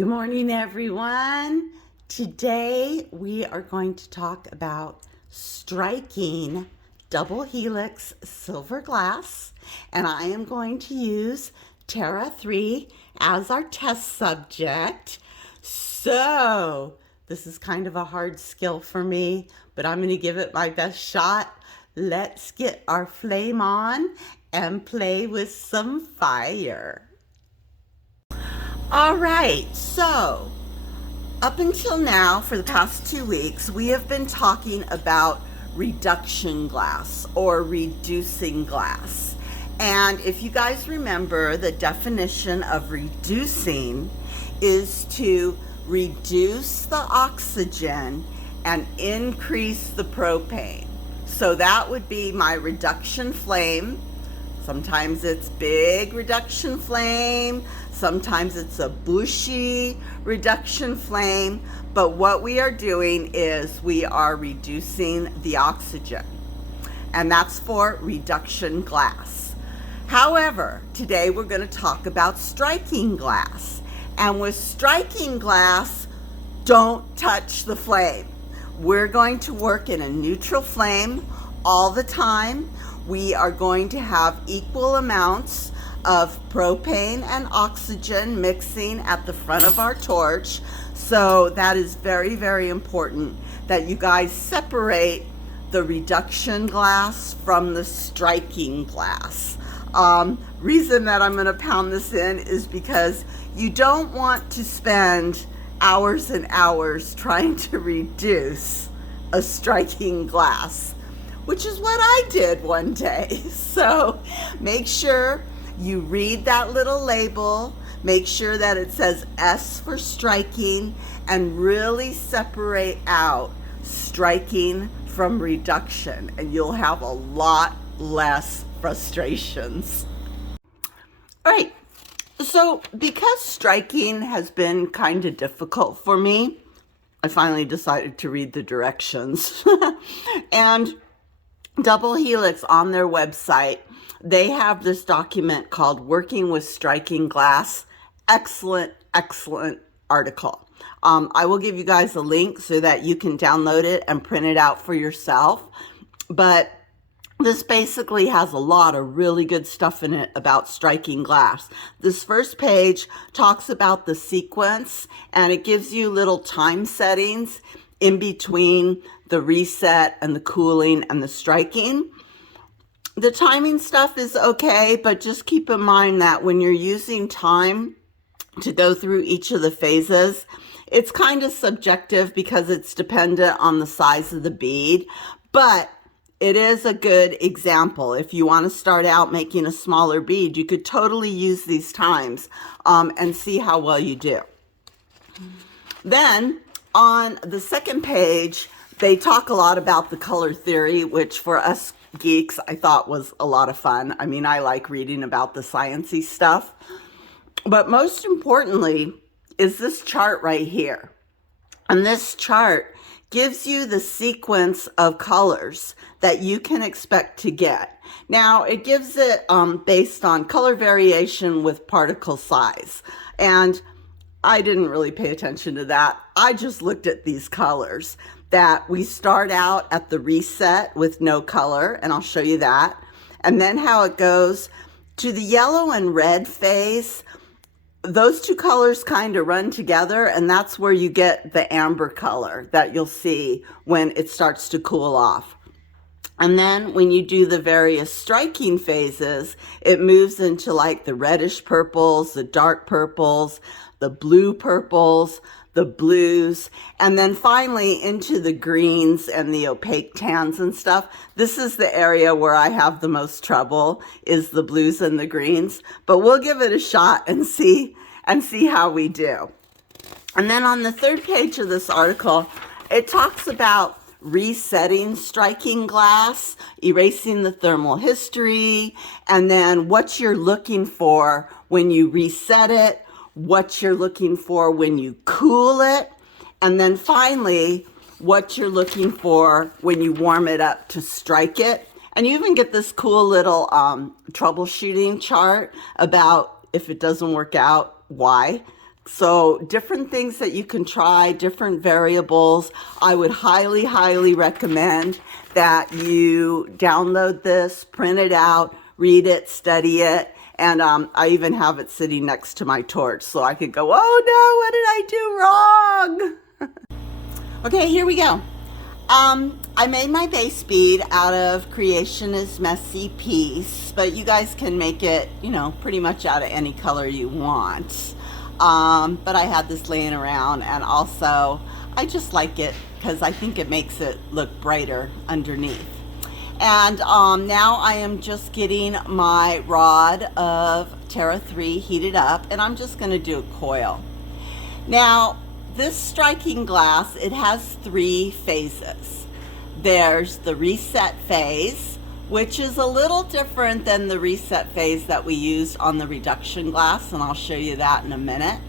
Good morning, everyone. Today we are going to talk about striking double helix silver glass, and I am going to use Terra 3 as our test subject. So this is kind of a hard skill for me, but I'm going to give it my best shot. Let's get our flame on and play with some fire. All right, so up until now, for the past 2 weeks, we have been talking about reduction glass or reducing glass. And if you guys remember, the definition of reducing is to reduce the oxygen and increase the propane. So that would be my reduction flame. Sometimes it's big reduction flame, sometimes it's a bushy reduction flame, but what we are doing is we are reducing the oxygen, and that's for reduction glass. However, today we're going to talk about striking glass, and with striking glass, don't touch the flame. We're going to work in a neutral flame all the time. We are going to have equal amounts of propane and oxygen mixing at the front of our torch. So that is very, very important that you guys separate the reduction glass from the striking glass. Reason that I'm going to pound this in is because you don't want to spend hours and hours trying to reduce a striking glass, which is what I did one day. So make sure you read that little label, make sure that it says S for striking, and really separate out striking from reduction, and you'll have a lot less frustrations. All right, so because striking has been kind of difficult for me, I finally decided to read the directions. And Double Helix, on their website, they have this document called Working with Striking Glass. Excellent, excellent article. I will give you guys a link so that you can download it and print it out for yourself. But this basically has a lot of really good stuff in it about striking glass. This first page talks about the sequence, and it gives you little time settings in between the reset and the cooling and the striking. The timing stuff is okay, but just keep in mind that when you're using time to go through each of the phases, it's kind of subjective because it's dependent on the size of the bead, but it is a good example. If you want to start out making a smaller bead, you could totally use these times and see how well you do. Then on the second page, they talk a lot about the color theory, which for us geeks, I thought was a lot of fun. I mean, I like reading about the sciencey stuff. But most importantly is this chart right here. And this chart gives you the sequence of colors that you can expect to get. Now, it gives it based on color variation with particle size. And I didn't really pay attention to that. I just looked at these colors that we start out at the reset with no color, and I'll show you that. And then how it goes to the yellow and red phase. Those two colors kind of run together, and that's where you get the amber color that you'll see when it starts to cool off. And then when you do the various striking phases, it moves into like the reddish purples, the dark purples, the blue purples, the blues, and then finally into the greens and the opaque tans and stuff. This is the area where I have the most trouble, is the blues and the greens, but we'll give it a shot and see how we do. And then on the third page of this article, it talks about resetting striking glass, erasing the thermal history, and then what you're looking for when you reset it, what you're looking for when you cool it, and then finally, what you're looking for when you warm it up to strike it. And you even get this cool little troubleshooting chart about if it doesn't work out, why. So different things that you can try, different variables. I would highly, highly recommend that you download this, print it out, read it, study it. And I even have it sitting next to my torch so I could go, oh no, what did I do wrong? Okay, here we go. I made my base bead out of Creation is Messy piece, but you guys can make it, you know, pretty much out of any color you want. But I had this laying around, and also I just like it because I think it makes it look brighter underneath. And now I am just getting my rod of Terra 3 heated up, and I'm just going to do a coil. Now, this striking glass, it has 3 phases. There's the reset phase, which is a little different than the reset phase that we used on the reduction glass, and I'll show you that in a minute.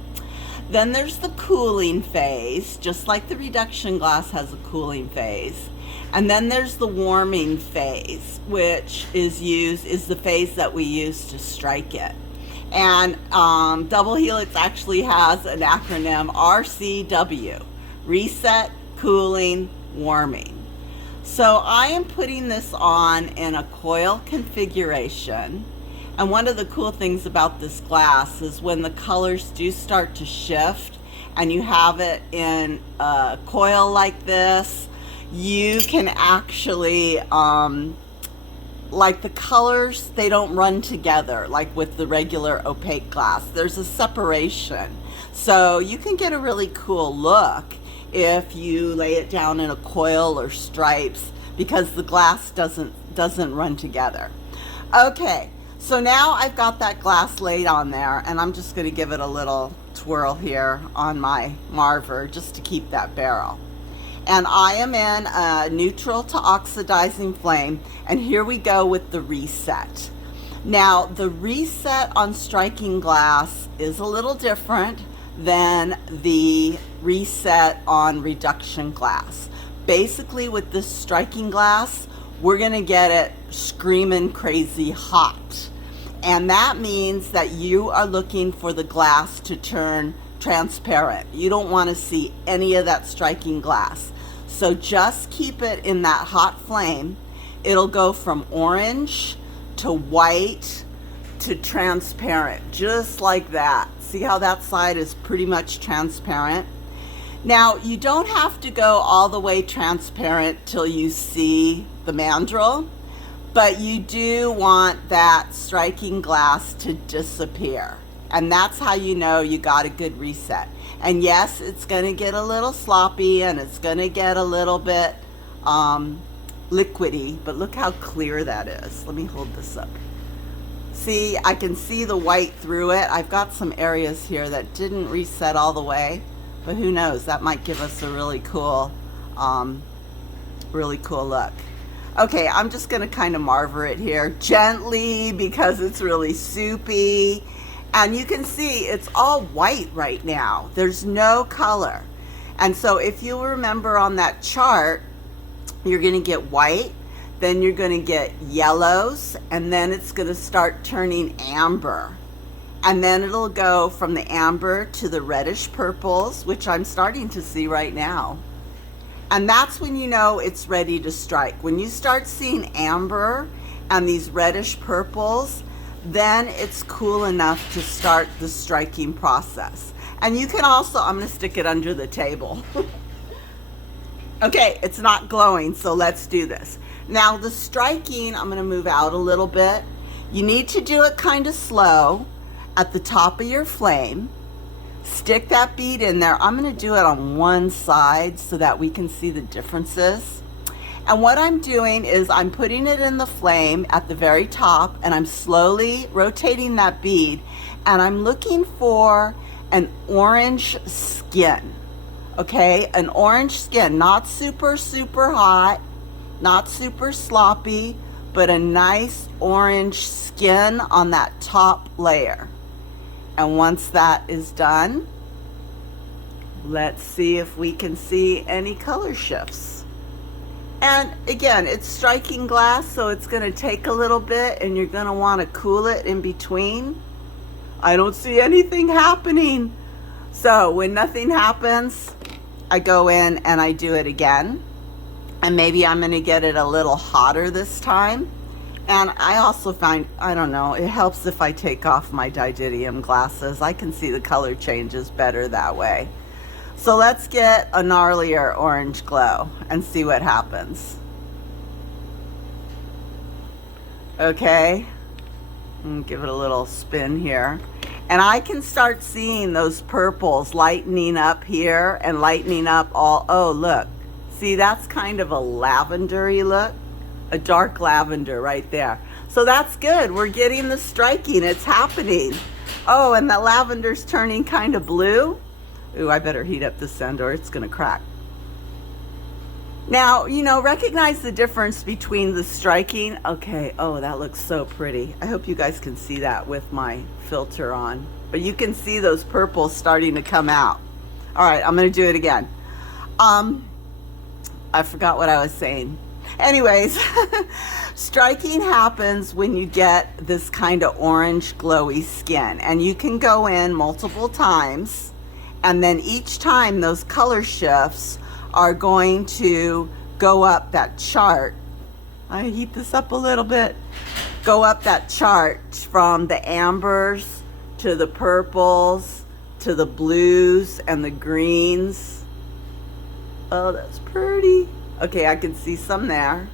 Then there's the cooling phase, just like the reduction glass has a cooling phase. And then there's the warming phase, which is the phase that we use to strike it. And Double Helix actually has an acronym, RCW, Reset, Cooling, Warming. So I am putting this on in a coil configuration. And one of the cool things about this glass is when the colors do start to shift and you have it in a coil like this, you can actually, like the colors, they don't run together like with the regular opaque glass. There's a separation. So you can get a really cool look if you lay it down in a coil or stripes because the glass doesn't run together. Okay, so now I've got that glass laid on there, and I'm just going to give it a little twirl here on my marver just to keep that barrel. And I am in a neutral to oxidizing flame, and here we go with the reset. Now, the reset on striking glass is a little different than the reset on reduction glass. Basically, with this striking glass, we're going to get it screaming crazy hot. And that means that you are looking for the glass to turn transparent. You don't want to see any of that striking glass. So just keep it in that hot flame. It'll go from orange to white to transparent, just like that. See how that side is pretty much transparent? Now, you don't have to go all the way transparent till you see the mandrel, but you do want that striking glass to disappear. And that's how you know you got a good reset. And yes, it's going to get a little sloppy and it's going to get a little bit liquidy, but look how clear that is. Let me hold this up. See, I can see the white through it. I've got some areas here that didn't reset all the way, but who knows, that might give us a really cool look. Okay, I'm just gonna kind of marver it here gently because it's really soupy. And you can see it's all white right now. There's no color. And so if you remember on that chart, you're gonna get white, then you're gonna get yellows, and then it's gonna start turning amber. And then it'll go from the amber to the reddish purples, which I'm starting to see right now. And that's when you know it's ready to strike. When you start seeing amber and these reddish purples, then it's cool enough to start the striking process. And you can also, I'm gonna stick it under the table. Okay, it's not glowing, so let's do this. Now the striking, I'm gonna move out a little bit. You need to do it kind of slow at the top of your flame. Stick that bead in there. I'm gonna do it on one side so that we can see the differences. And what I'm doing is I'm putting it in the flame at the very top, and I'm slowly rotating that bead, and I'm looking for an orange skin. Okay, an orange skin, not super, super hot, not super sloppy, but a nice orange skin on that top layer. And once that is done, let's see if we can see any color shifts. And again, it's striking glass, so it's going to take a little bit, and you're going to want to cool it in between. I don't see anything happening. So when nothing happens, I go in and I do it again. And maybe I'm going to get it a little hotter this time. And I also find, I don't know, it helps if I take off my digidium glasses. I can see the color changes better that way. So let's get a gnarlier orange glow and see what happens. Okay, give it a little spin here. And I can start seeing those purples lightening up here and lightening up all, oh look, see that's kind of a lavendery look, a dark lavender right there. So that's good, we're getting the striking, it's happening. Oh, and the lavender's turning kind of blue. Ooh, I better heat up this end or it's gonna crack. Now, you know, recognize the difference between the striking. Okay, oh, that looks so pretty. I hope you guys can see that with my filter on. But you can see those purples starting to come out. All right, I'm gonna do it again. I forgot what I was saying. Anyways, striking happens when you get this kind of orange glowy skin. And you can go in multiple times, and then each time those color shifts are going to go up that chart. I heat this up a little bit. Go up that chart from the ambers to the purples to the blues and the greens. Oh, that's pretty. Okay, I can see some there.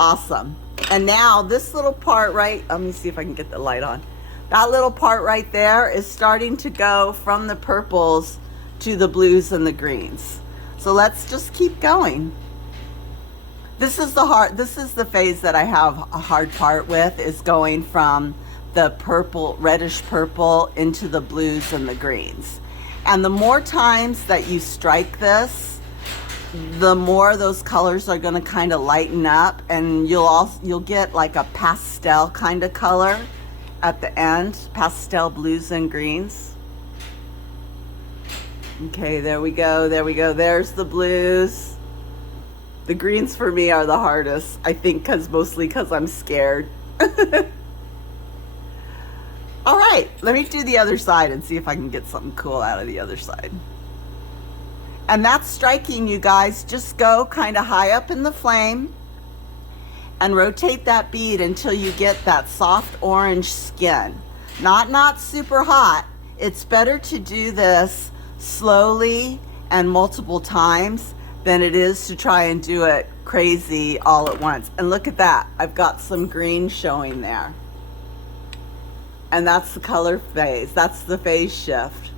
Awesome. And now this little part right, let me see if I can get the light on. That little part right there is starting to go from the purples to the blues and the greens. So let's just keep going. This is the phase that I have a hard part with, is going from the purple, reddish purple into the blues and the greens. And the more times that you strike this, the more those colors are going to kind of lighten up, and you'll get like a pastel kind of color at the end, pastel blues and greens. Okay, there we go, there we go. There's the blues. The greens for me are the hardest, I think, mostly because I'm scared. All right, let me do the other side and see if I can get something cool out of the other side. And that's striking, you guys. Just go kind of high up in the flame and rotate that bead until you get that soft orange skin. Not super hot. It's better to do this slowly and multiple times than it is to try and do it crazy all at once. And look at that, I've got some green showing there. And that's the color phase, that's the phase shift.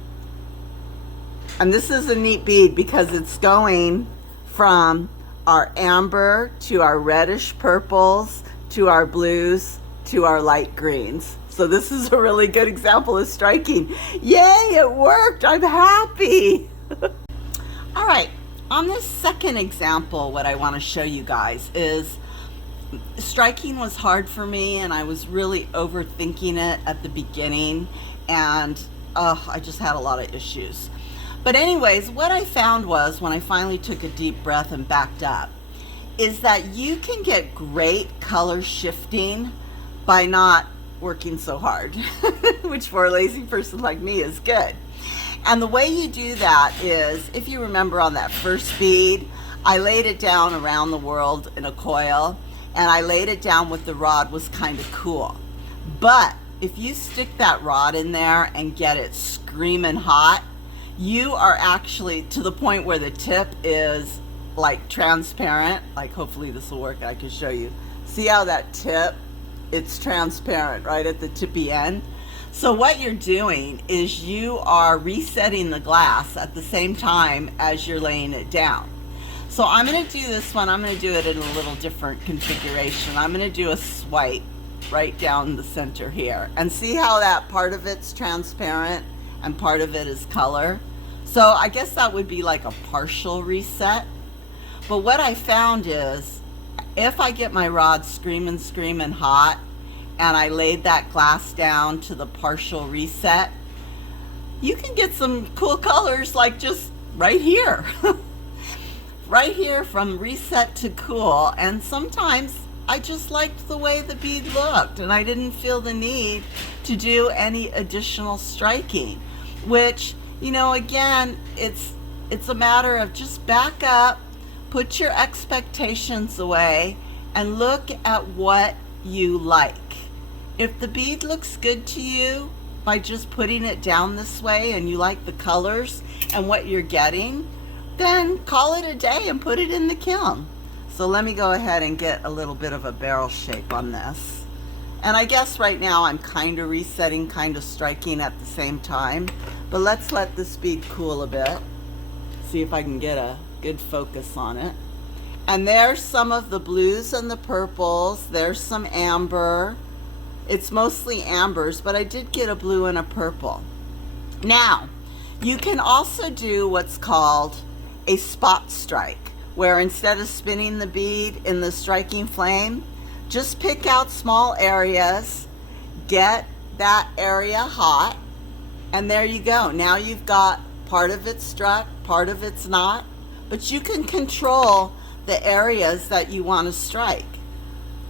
And this is a neat bead because it's going from our amber to our reddish purples to our blues to our light greens. So this is a really good example of striking. Yay, it worked, I'm happy. All right, on this second example, what I want to show you guys is striking was hard for me, and I was really overthinking it at the beginning, and I just had a lot of issues. But anyways, what I found was, when I finally took a deep breath and backed up, is that you can get great color shifting by not working so hard, which for a lazy person like me is good. And the way you do that is, if you remember on that first bead, I laid it down around the world in a coil, and I laid it down with the rod was kind of cool. But if you stick that rod in there and get it screaming hot, you are actually to the point where the tip is like transparent. Like, hopefully this will work, I can show you. See how that tip, it's transparent right at the tippy end. So what you're doing is you are resetting the glass at the same time as you're laying it down. So I'm going to do this one, I'm going to do it in a little different configuration. I'm going to do a swipe right down the center here, and see how that part of it's transparent and part of it is color. So I guess that would be like a partial reset. But what I found is, if I get my rod screaming hot and I laid that glass down to the partial reset, you can get some cool colors like just right here. Right here from reset to cool. And sometimes I just liked the way the bead looked and I didn't feel the need to do any additional striking. which, you know, again, it's a matter of just back up, put your expectations away, and look at what you like. If the bead looks good to you by just putting it down this way and you like the colors and what you're getting, then call it a day and put it in the kiln. So let me go ahead and get a little bit of a barrel shape on this. And I guess right now I'm kind of resetting, kind of striking at the same time. But let's let this bead cool a bit. See if I can get a good focus on it. And there's some of the blues and the purples. There's some amber. It's mostly ambers, but I did get a blue and a purple. Now, you can also do what's called a spot strike, where instead of spinning the bead in the striking flame, just pick out small areas, get that area hot, and there you go. Now you've got part of it struck, part of it's not, but you can control the areas that you want to strike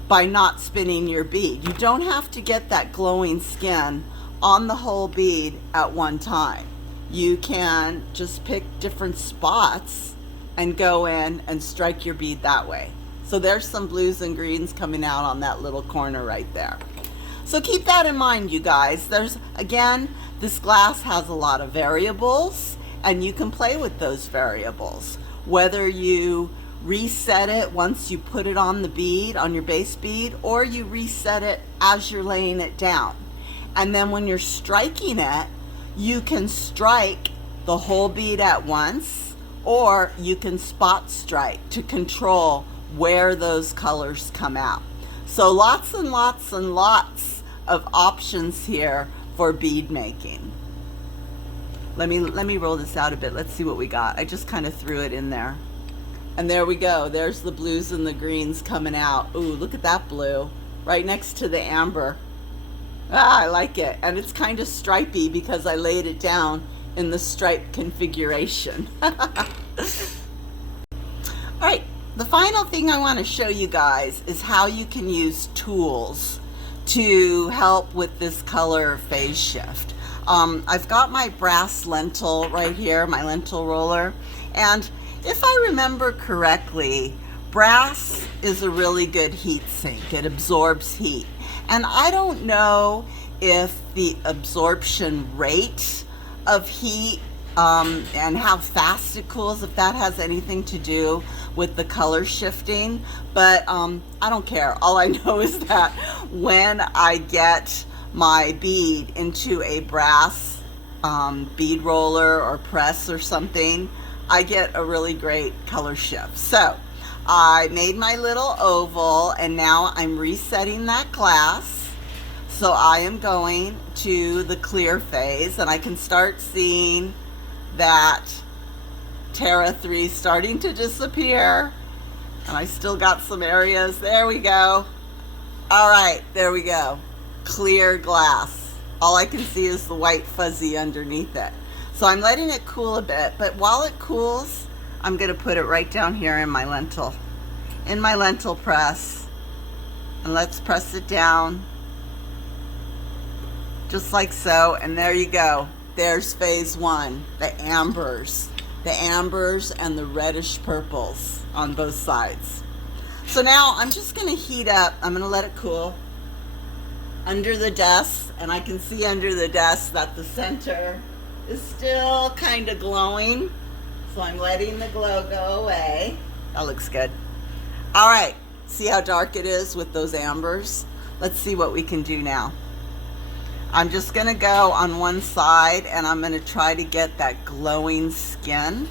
by not spinning your bead. You don't have to get that glowing skin on the whole bead at one time. You can just pick different spots and go in and strike your bead that way. So there's some blues and greens coming out on that little corner right there. So keep that in mind, you guys. Again, this glass has a lot of variables, and you can play with those variables. Whether you reset it once you put it on the bead, on your base bead, or you reset it as you're laying it down. And then when you're striking it, you can strike the whole bead at once, or you can spot strike to control where those colors come out. So lots and lots and lots of options here for bead making. Let me roll this out a bit. Let's see what we got. I just kind of threw it in there. And there we go. There's the blues and the greens coming out. Ooh, look at that blue right next to the amber. Ah, I like it. And it's kind of stripy because I laid it down in the stripe configuration. All right, the final thing I want to show you guys is how you can use tools to help with this color phase shift. I've got my brass lentil right here, my lentil roller, and if I remember correctly, brass is a really good heat sink. It absorbs heat. And I don't know if the absorption rate of heat and how fast it cools, if that has anything to do with the color shifting, but I don't care. All I know is that when I get my bead into a brass bead roller or press or something, I get a really great color shift. So I made my little oval, and now I'm resetting that glass. So I am going to the clear phase, and I can start seeing that Terra 3 starting to disappear. And I still got some areas. There we go. All right, there we go. Clear glass. All I can see is the white fuzzy underneath it. So I'm letting it cool a bit, but while it cools, I'm going to put it right down here in my lentil press. And let's press it down just like so, and there you go. There's phase one, the ambers and the reddish purples on both sides. So now I'm just going to heat up. I'm going to let it cool under the dust, and I can see under the dust that the center is still kind of glowing. So I'm letting the glow go away. That looks good. All right, see how dark it is with those ambers? Let's see what we can do now. I'm just gonna go on one side, and I'm gonna try to get that glowing skin.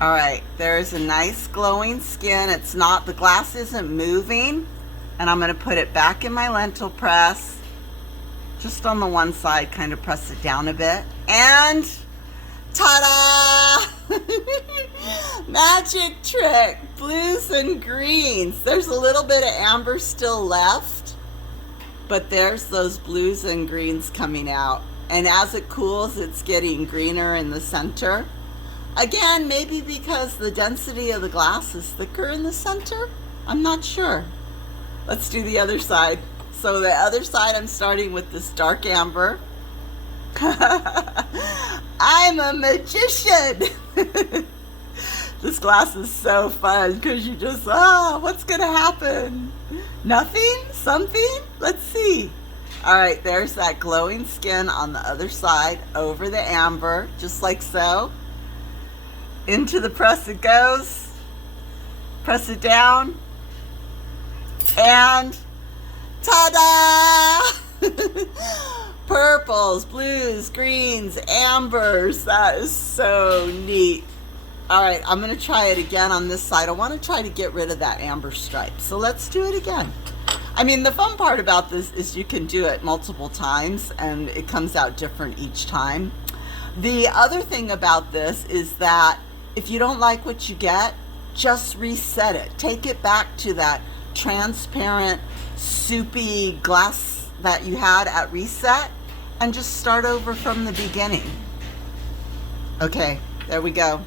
All right, there's a nice glowing skin. It's not, the glass isn't moving, and I'm gonna put it back in my lentil press, just on the one side, kind of press it down a bit, and ta-da! Magic trick, blues and greens. There's a little bit of amber still left, but there's those blues and greens coming out. And as it cools, it's getting greener in the center. Again, maybe because the density of the glass is thicker in the center. I'm not sure. Let's do the other side. So the other side, I'm starting with this dark amber. I'm a magician. This glass is so fun because you just, what's going to happen? Nothing? Something? Let's see. All right, there's that glowing skin on the other side over the amber, just like so. Into the press it goes. Press it down. And ta-da! Purples, blues, greens, ambers. That is so neat. All right, I'm going to try it again on this side. I want to try to get rid of that amber stripe. So let's do it again. I mean, the fun part about this is you can do it multiple times and it comes out different each time. The other thing about this is that if you don't like what you get, just reset it. Take it back to that transparent, soupy glass that you had at reset and just start over from the beginning. Okay, there we go.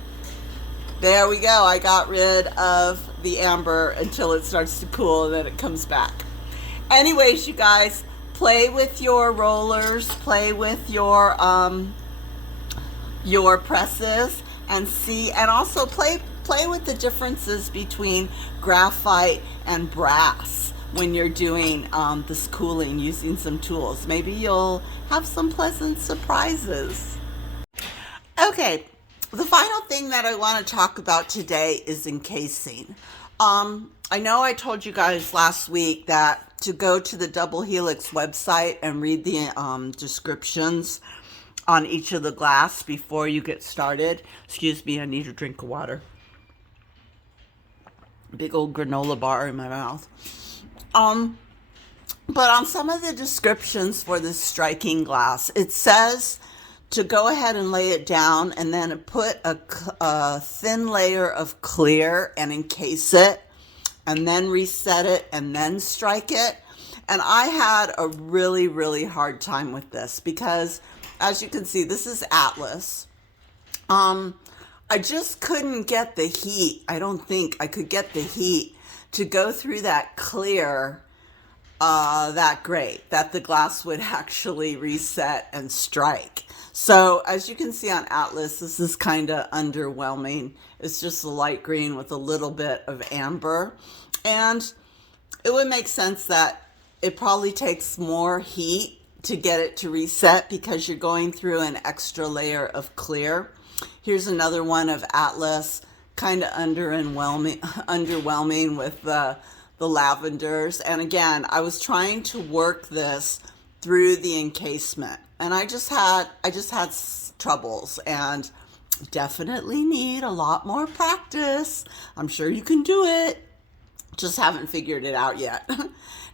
There we go. I got rid of the amber until it starts to cool and then it comes back. Anyways, you guys, play with your rollers, play with your presses, and see, and also play with the differences between graphite and brass when you're doing this cooling using some tools. Maybe you'll have some pleasant surprises. Okay, the final thing that I want to talk about today is encasing. I know I told you guys last week that to go to the Double Helix website and read the descriptions on each of the glass before you get started. Excuse me, I need a drink of water. Big old granola bar in my mouth. But on some of the descriptions for this striking glass, it says to go ahead and lay it down and then put a thin layer of clear and encase it and then reset it and then strike it. And I had a really, really hard time with this because, as you can see, this is Atlas. I just couldn't get the heat. I don't think I could get the heat to go through that clear that great, that the glass would actually reset and strike. So as you can see on Atlas, this is kind of underwhelming. It's just a light green with a little bit of amber. And it would make sense that it probably takes more heat to get it to reset because you're going through an extra layer of clear. Here's another one of Atlas, kind of underwhelming with the lavenders. And again, I was trying to work this through the encasement, and I just had troubles and definitely need a lot more practice. I'm sure you can do it. Just haven't figured it out yet.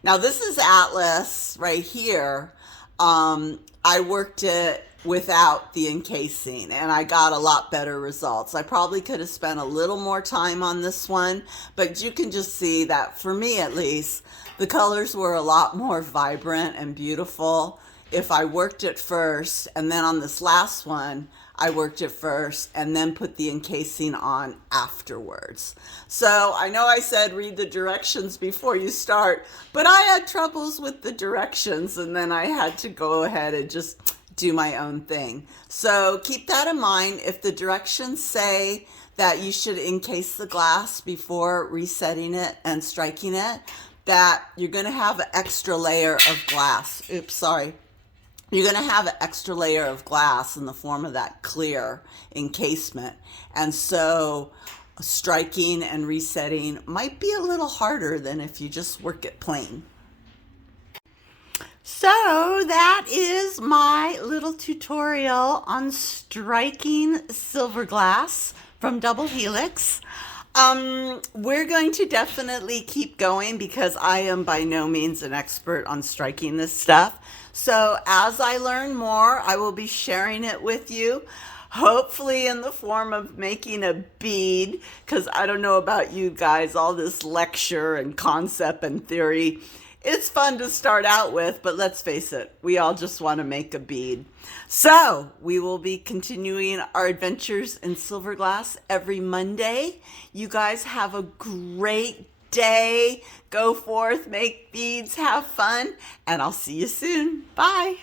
Now this is Atlas right here. I worked it without the encasing and I got a lot better results. I probably could have spent a little more time on this one, but you can just see that for me at least, the colors were a lot more vibrant and beautiful if I worked it first, and then on this last one, I worked it first and then put the encasing on afterwards. So I know I said read the directions before you start, but I had troubles with the directions and then I had to go ahead and just do my own thing. So keep that in mind. If the directions say that you should encase the glass before resetting it and striking it, that you're going to have an extra layer of glass. Oops, sorry. You're going to have an extra layer of glass in the form of that clear encasement. And so striking and resetting might be a little harder than if you just work it plain. So that is my little tutorial on striking silver glass from Double Helix. We're going to definitely keep going because I am by no means an expert on striking this stuff. So as I learn more, I will be sharing it with you, hopefully in the form of making a bead, because I don't know about you guys, all this lecture and concept and theory, it's fun to start out with, but let's face it, we all just want to make a bead. So we will be continuing our adventures in silver glass every Monday. You guys have a great day. Go forth, make beads, have fun, and I'll see you soon. Bye.